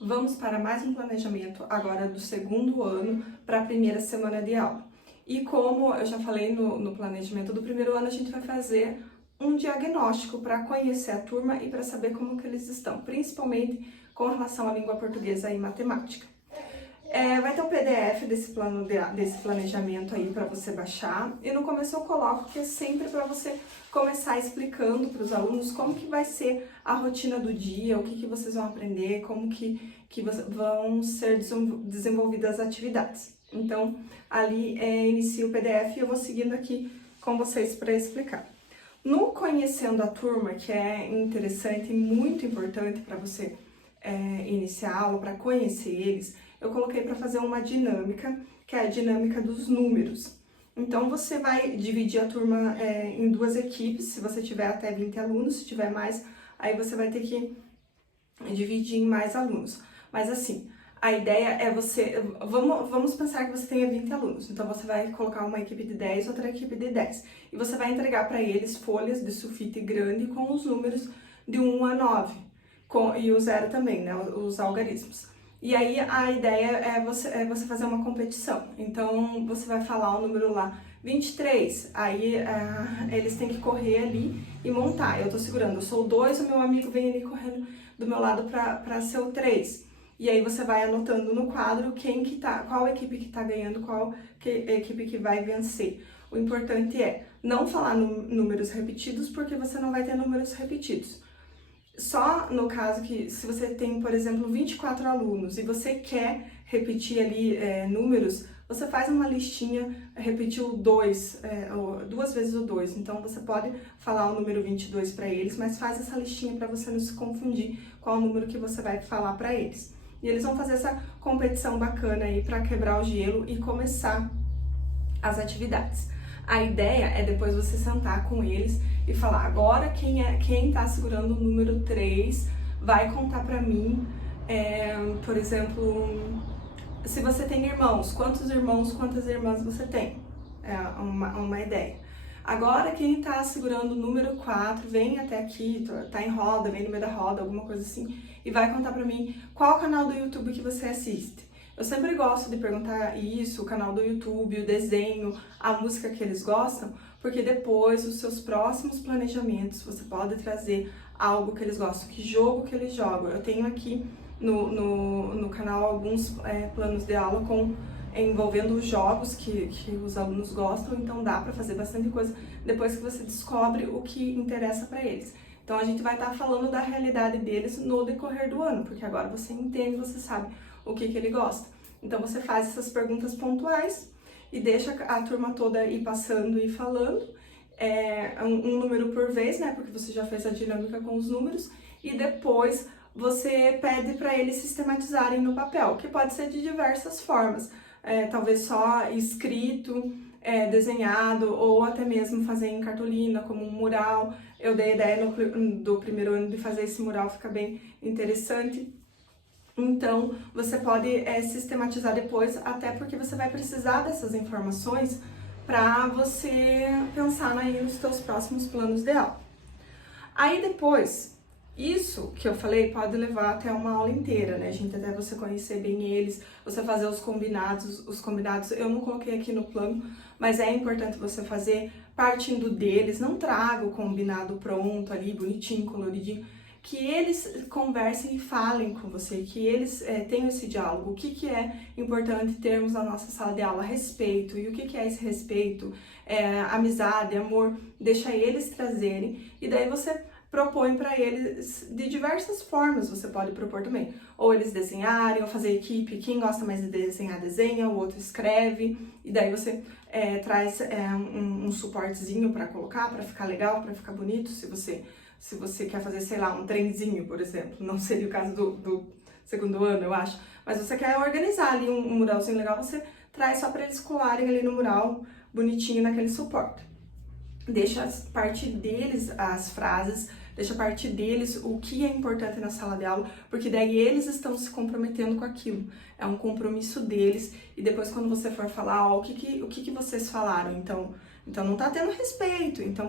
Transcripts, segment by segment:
Vamos para mais um planejamento agora do segundo ano para a primeira semana de aula. E como eu já falei no planejamento do primeiro ano, a gente vai fazer um diagnóstico para conhecer a turma e para saber como que eles estão, principalmente com relação à língua portuguesa e matemática. Vai ter um PDF desse planejamento aí para você baixar, e no começo eu coloco que é sempre para você começar explicando para os alunos como que vai ser a rotina do dia, o que vocês vão aprender, como que vão ser desenvolvidas as atividades. Então, ali inicia o PDF e eu vou seguindo aqui com vocês para explicar. No Conhecendo a Turma, que é interessante e muito importante para você iniciar a aula, para conhecer eles, eu coloquei para fazer uma dinâmica, que é a dinâmica dos números. Então, você vai dividir a turma em duas equipes, se você tiver até 20 alunos, se tiver mais, aí você vai ter que dividir em mais alunos. Mas assim, a ideia é vamos pensar que você tenha 20 alunos, então você vai colocar uma equipe de 10, outra equipe de 10, e você vai entregar para eles folhas de sulfite grande com os números de 1 a 9, e o 0 também, né, os algarismos. E aí a ideia é você fazer uma competição. Então você vai falar o número lá 23, aí eles têm que correr ali e montar. Eu tô segurando, eu sou o 2, o meu amigo vem ali correndo do meu lado para ser o 3. E aí você vai anotando no quadro qual equipe que tá ganhando, qual equipe que vai vencer. O importante é não falar números repetidos, porque você não vai ter números repetidos. Só no caso que, se você tem, por exemplo, 24 alunos e você quer repetir ali números, você faz uma listinha, repetir o 2, duas vezes o 2. Então, você pode falar o número 22 para eles, mas faz essa listinha para você não se confundir qual o número que você vai falar para eles. E eles vão fazer essa competição bacana aí para quebrar o gelo e começar as atividades. A ideia é depois você sentar com eles e falar, agora quem tá segurando o número 3 vai contar pra mim, por exemplo, se você tem irmãos, quantas irmãs você tem? É uma ideia. Agora quem tá segurando o número 4 vem até aqui, tá em roda, vem no meio da roda, alguma coisa assim, e vai contar pra mim qual canal do YouTube que você assiste. Eu sempre gosto de perguntar isso, o canal do YouTube, o desenho, a música que eles gostam, porque depois, os seus próximos planejamentos, você pode trazer algo que eles gostam, que jogo que eles jogam. Eu tenho aqui no canal alguns planos de aula envolvendo os jogos que os alunos gostam, então dá para fazer bastante coisa depois que você descobre o que interessa para eles. Então a gente vai estar falando da realidade deles no decorrer do ano, porque agora você entende, você sabe o que ele gosta. Então você faz essas perguntas pontuais e deixa a turma toda ir passando e falando, um número por vez, né, porque você já fez a dinâmica com os números, e depois você pede para eles sistematizarem no papel, que pode ser de diversas formas, talvez só escrito, desenhado, ou até mesmo fazer em cartolina, como um mural. Eu dei a ideia do primeiro ano de fazer esse mural, fica bem interessante. Então, você pode sistematizar depois, até porque você vai precisar dessas informações para você pensar aí nos seus próximos planos de aula. Aí depois, isso que eu falei pode levar até uma aula inteira, né, gente? Até você conhecer bem eles, você fazer os combinados eu não coloquei aqui no plano, mas é importante você fazer partindo deles, não traga o combinado pronto ali, bonitinho, coloridinho, que eles conversem e falem com você, que eles tenham esse diálogo. O que é importante termos na nossa sala de aula? Respeito. E o que é esse respeito? Amizade, amor. Deixa eles trazerem, e daí você propõe para eles de diversas formas. Você pode propor também, ou eles desenharem, ou fazer equipe, quem gosta mais de desenhar, desenha, o outro escreve, e daí você traz um suportezinho para colocar, para ficar legal, para ficar bonito. Se você quer fazer, sei lá, um trenzinho, por exemplo, não seria o caso do segundo ano, eu acho, mas você quer organizar ali um muralzinho legal, você traz só para eles colarem ali no mural, bonitinho naquele suporte. Deixa parte deles as frases, deixa parte deles o que é importante na sala de aula, porque daí eles estão se comprometendo com aquilo. É um compromisso deles, e depois quando você for falar, o que vocês falaram, então não tá tendo respeito, então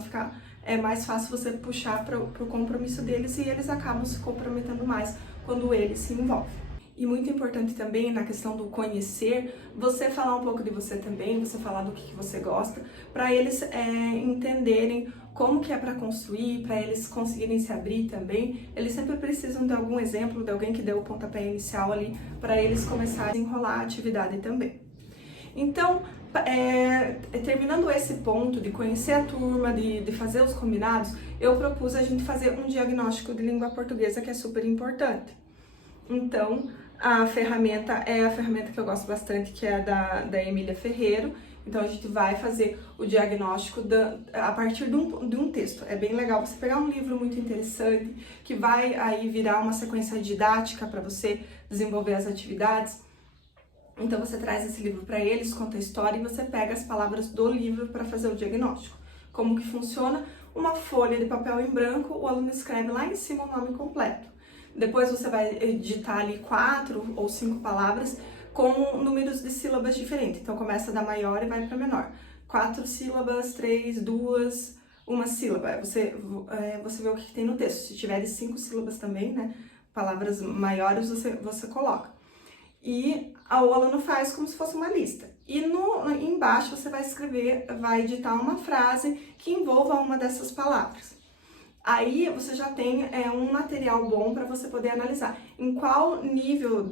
é mais fácil você puxar pro compromisso deles, e eles acabam se comprometendo mais quando eles se envolvem. E muito importante também na questão do conhecer, você falar um pouco de você também, você falar do que você gosta, para eles entenderem como que é para construir, para eles conseguirem se abrir também. Eles sempre precisam de algum exemplo, de alguém que deu o pontapé inicial ali, para eles começarem a desenrolar a atividade também. Então, terminando esse ponto de conhecer a turma, de fazer os combinados, eu propus a gente fazer um diagnóstico de língua portuguesa que é super importante. Então, a ferramenta é a ferramenta que eu gosto bastante, que é a da Emília Ferreiro. Então, a gente vai fazer o diagnóstico a partir de um texto. É bem legal você pegar um livro muito interessante, que vai aí virar uma sequência didática para você desenvolver as atividades. Então, você traz esse livro para eles, conta a história e você pega as palavras do livro para fazer o diagnóstico. Como que funciona? Uma folha de papel em branco, o aluno escreve lá em cima o nome completo. Depois você vai digitar ali 4 ou 5 palavras com números de sílabas diferentes. Então, começa da maior e vai para menor. 4 sílabas, 3, 2, uma sílaba. Você vê o que tem no texto. Se tiver de 5 sílabas também, né? Palavras maiores você coloca. E o aluno faz como se fosse uma lista. E embaixo você vai editar uma frase que envolva uma dessas palavras. Aí você já tem um material bom para você poder analisar em qual nível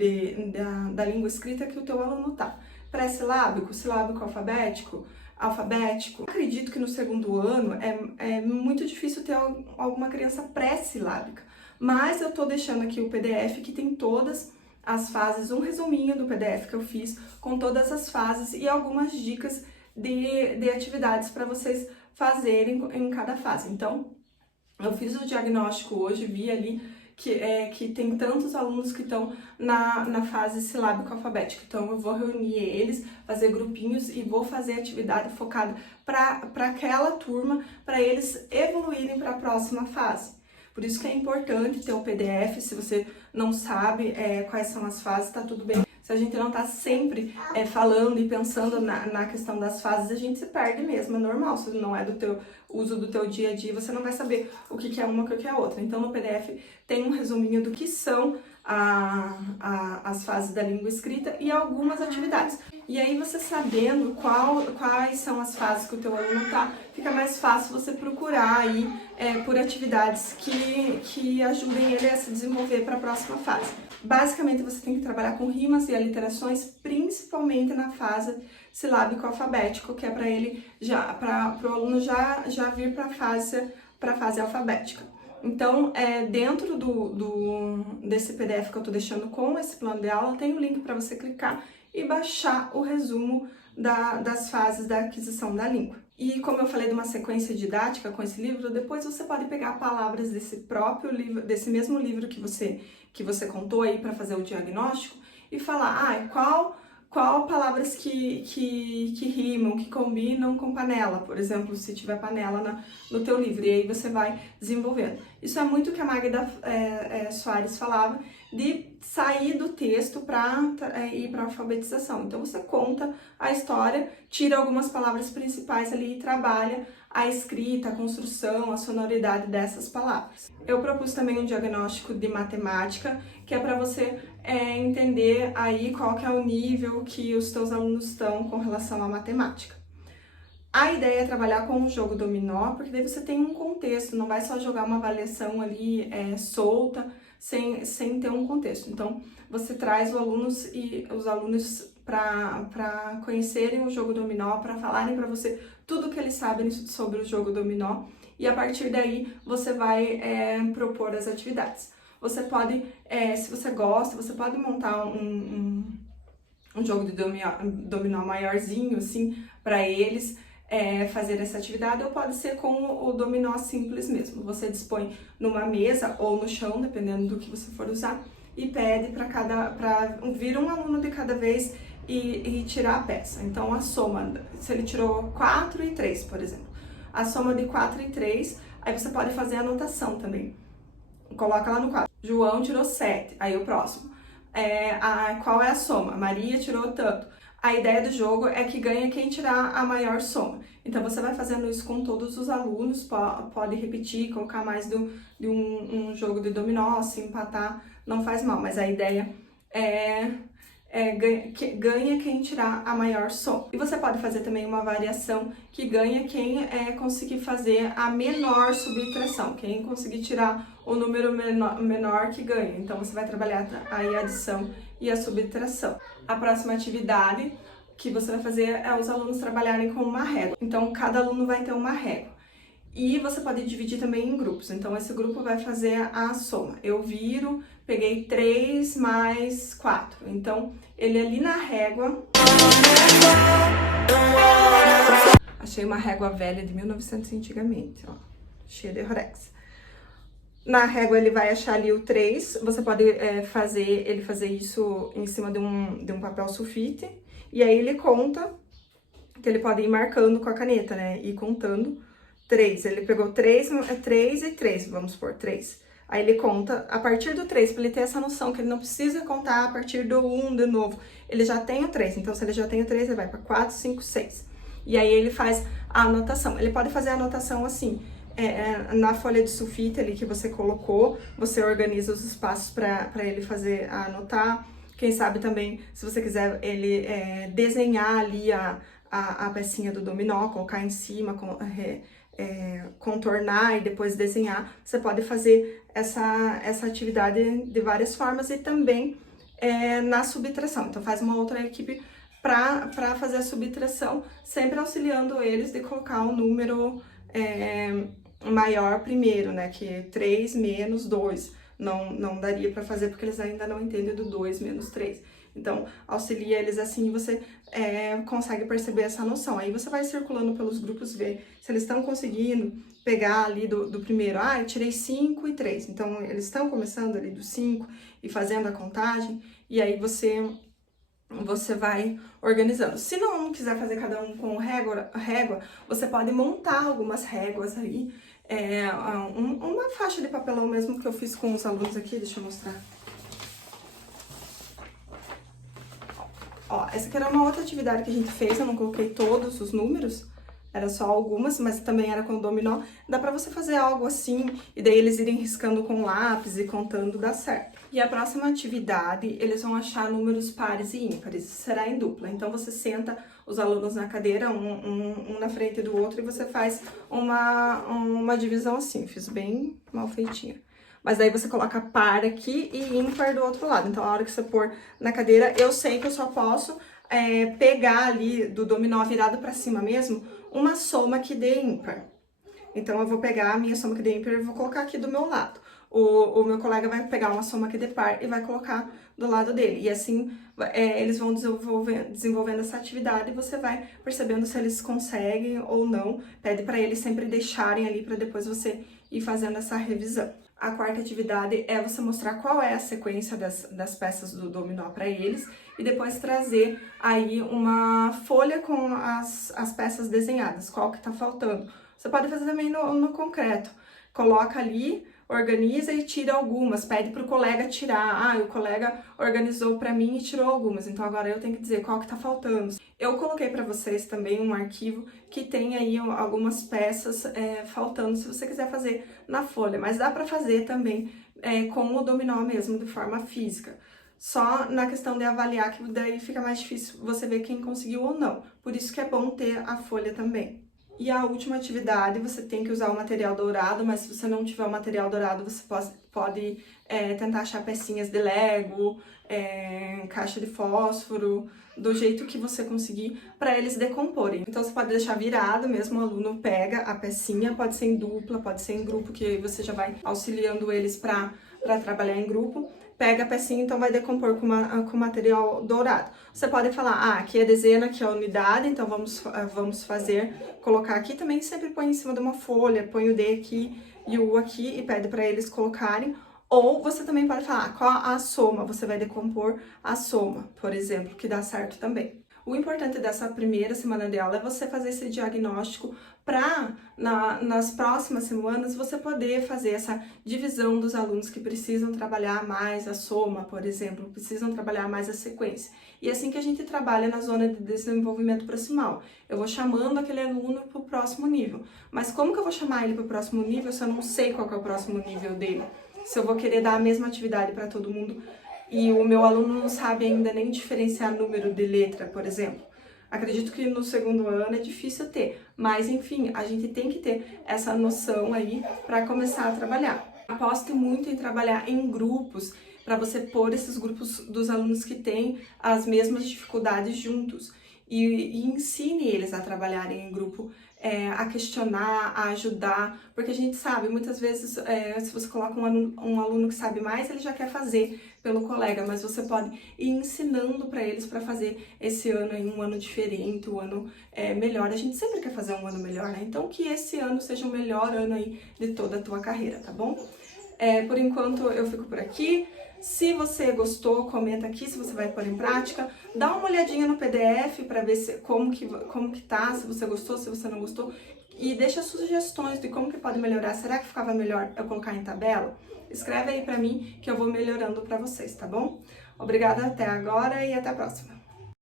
da língua escrita que o teu aluno está. Pré-silábico, silábico alfabético, alfabético. Acredito que no segundo ano é muito difícil ter alguma criança pré-silábica, mas eu estou deixando aqui o PDF que tem todas as fases, um resuminho do PDF que eu fiz com todas as fases e algumas dicas de atividades para vocês fazerem em cada fase. Então, eu fiz o diagnóstico hoje, vi ali que tem tantos alunos que estão na fase silábico-alfabética. Então, eu vou reunir eles, fazer grupinhos e vou fazer atividade focada para aquela turma, para eles evoluírem para a próxima fase. Por isso que é importante ter o PDF. Se você não sabe quais são as fases, tá tudo bem. Se a gente não tá sempre falando e pensando na questão das fases, a gente se perde mesmo, é normal. Se não é do teu uso do teu dia a dia, você não vai saber o que é uma e o que é outra. Então, no PDF tem um resuminho do que são as fases da língua escrita e algumas atividades. E aí, você sabendo quais são as fases que o teu aluno tá, fica mais fácil você procurar aí por atividades que ajudem ele a se desenvolver para a próxima fase. Basicamente, você tem que trabalhar com rimas e aliterações, principalmente na fase silábico-alfabético, que é para o aluno já vir para a fase alfabética. Então, dentro desse PDF que eu estou deixando com esse plano de aula, tem o link para você clicar e baixar o resumo das fases da aquisição da língua. E como eu falei de uma sequência didática com esse livro, depois você pode pegar palavras desse próprio livro, desse mesmo livro que você contou aí para fazer o diagnóstico e falar, qual palavras que rimam, que combinam com panela, por exemplo, se tiver panela no teu livro, e aí você vai desenvolvendo. Isso é muito o que a Magda Soares falava, de sair do texto para ir para a alfabetização. Então você conta a história, tira algumas palavras principais ali e trabalha a escrita, a construção, a sonoridade dessas palavras. Eu propus também um diagnóstico de matemática, que é para você entender aí qual que é o nível que os teus alunos estão com relação à matemática. A ideia é trabalhar com o jogo dominó, porque daí você tem um contexto, não vai só jogar uma avaliação ali solta, sem ter um contexto. Então, você traz os alunos para conhecerem o jogo dominó, para falarem para você tudo que eles sabem sobre o jogo dominó, e a partir daí você vai propor as atividades. Você pode, se você gosta, você pode montar um jogo de dominó maiorzinho, assim, para eles fazer essa atividade, ou pode ser com o dominó simples mesmo. Você dispõe numa mesa ou no chão, dependendo do que você for usar, e pede para vir um aluno de cada vez e tirar a peça. Então, a soma, se ele tirou 4 e 3, por exemplo, a soma de 4 e 3, aí você pode fazer a anotação também. Coloca lá no quadro. João tirou 7, aí o próximo. Qual é a soma? Maria tirou tanto. A ideia do jogo é que ganha quem tirar a maior soma. Então, você vai fazendo isso com todos os alunos, pode repetir, colocar mais de um jogo de dominó, se empatar, não faz mal. Mas a ideia ganha quem tirar a maior soma. E você pode fazer também uma variação que ganha quem conseguir fazer a menor subtração, quem conseguir tirar o número menor que ganha. Então você vai trabalhar aí a adição e a subtração. A próxima atividade que você vai fazer é os alunos trabalharem com uma régua. Então cada aluno vai ter uma régua. E você pode dividir também em grupos. Então esse grupo vai fazer a soma. Eu viro, peguei 3 mais 4. Então ele ali na régua... Achei uma régua velha de 1900 antigamente, ó. Cheia de Rorex. Na régua ele vai achar ali o 3. Você pode fazer isso em cima de um papel sulfite. E aí ele conta, que ele pode ir marcando com a caneta, né? E contando 3. Ele pegou 3 e 3, vamos supor, 3. Aí ele conta a partir do 3, para ele ter essa noção que ele não precisa contar a partir do 1 de novo. Ele já tem o 3, então se ele já tem o 3, ele vai para 4, 5, 6. E aí ele faz a anotação. Ele pode fazer a anotação assim, na folha de sulfite ali que você colocou, você organiza os espaços para ele fazer anotar. Quem sabe também, se você quiser ele desenhar ali a pecinha do dominó, colocar em cima, contornar e depois desenhar, você pode fazer essa atividade de várias formas e também na subtração. Então faz uma outra equipe para fazer a subtração, sempre auxiliando eles de colocar o número maior primeiro, né, que é 3 menos 2. Não daria para fazer porque eles ainda não entendem do 2 menos 3. Então, auxilia eles assim e você consegue perceber essa noção. Aí você vai circulando pelos grupos, ver se eles estão conseguindo pegar ali do primeiro. Ah, eu tirei 5 e 3. Então, eles estão começando ali do 5 e fazendo a contagem. E aí você vai organizando. Se não quiser fazer cada um com régua, você pode montar algumas réguas aí. Uma faixa de papelão mesmo que eu fiz com os alunos aqui, deixa eu mostrar. Ó, essa aqui era uma outra atividade que a gente fez, eu não coloquei todos os números, era só algumas, mas também era com dominó. Dá pra você fazer algo assim, e daí eles irem riscando com lápis e contando, dá certo. E a próxima atividade, eles vão achar números pares e ímpares, será em dupla. Então você senta os alunos na cadeira, um na frente do outro, e você faz uma divisão assim, fiz bem mal feitinha. Mas daí você coloca par aqui e ímpar do outro lado. Então, a hora que você pôr na cadeira, eu sei que eu só posso pegar ali do dominó virado pra cima mesmo, uma soma que dê ímpar. Então, eu vou pegar a minha soma que dê ímpar e vou colocar aqui do meu lado. O meu colega vai pegar uma soma que dê par e vai colocar do lado dele. E assim, eles vão desenvolvendo essa atividade e você vai percebendo se eles conseguem ou não. Pede para eles sempre deixarem ali para depois você ir fazendo essa revisão. A quarta atividade é você mostrar qual é a sequência das peças do dominó para eles e depois trazer aí uma folha com as peças desenhadas, qual que tá faltando. Você pode fazer também no concreto. Coloca ali, organiza e tira algumas, pede pro colega tirar. Ah, o colega organizou para mim e tirou algumas, então agora eu tenho que dizer qual que tá faltando. Eu coloquei para vocês também um arquivo que tem aí algumas peças faltando, se você quiser fazer na folha, mas dá para fazer também com o dominó mesmo, de forma física. Só na questão de avaliar, que daí fica mais difícil você ver quem conseguiu ou não. Por isso que é bom ter a folha também. E a última atividade, você tem que usar o material dourado, mas se você não tiver o material dourado, você pode tentar achar pecinhas de Lego, caixa de fósforo, do jeito que você conseguir, para eles decomporem. Então, você pode deixar virado, mesmo o aluno pega a pecinha, pode ser em dupla, pode ser em grupo, que aí você já vai auxiliando eles para trabalhar em grupo. Pega a pecinha, então vai decompor com material dourado. Você pode falar, aqui é dezena, aqui é unidade, então vamos fazer, colocar aqui também, sempre põe em cima de uma folha, põe o D aqui e o U aqui e pede para eles colocarem. Ou você também pode falar, qual a soma, você vai decompor a soma, por exemplo, que dá certo também. O importante dessa primeira semana de aula é você fazer esse diagnóstico para, nas próximas semanas, você poder fazer essa divisão dos alunos que precisam trabalhar mais a soma, por exemplo, precisam trabalhar mais a sequência. E é assim que a gente trabalha na zona de desenvolvimento proximal. Eu vou chamando aquele aluno para o próximo nível. Mas como que eu vou chamar ele para o próximo nível se eu não sei qual que é o próximo nível dele? Se eu vou querer dar a mesma atividade para todo mundo e o meu aluno não sabe ainda nem diferenciar número de letra, por exemplo. Acredito que no segundo ano é difícil ter, mas enfim, a gente tem que ter essa noção aí para começar a trabalhar. Aposto muito em trabalhar em grupos, para você pôr esses grupos dos alunos que têm as mesmas dificuldades juntos e ensine eles a trabalharem em grupo, a questionar, a ajudar, porque a gente sabe, muitas vezes, se você coloca um aluno que sabe mais, ele já quer fazer pelo colega, mas você pode ir ensinando para eles para fazer esse ano aí um ano diferente, um ano melhor. A gente sempre quer fazer um ano melhor, né? Então que esse ano seja o melhor ano aí de toda a tua carreira, tá bom? Por enquanto eu fico por aqui. Se você gostou, comenta aqui se você vai pôr em prática. Dá uma olhadinha no PDF para ver como que tá, se você gostou, se você não gostou. E deixa sugestões de como que pode melhorar. Será que ficava melhor eu colocar em tabela? Escreve aí para mim que eu vou melhorando para vocês, tá bom? Obrigada até agora e até a próxima.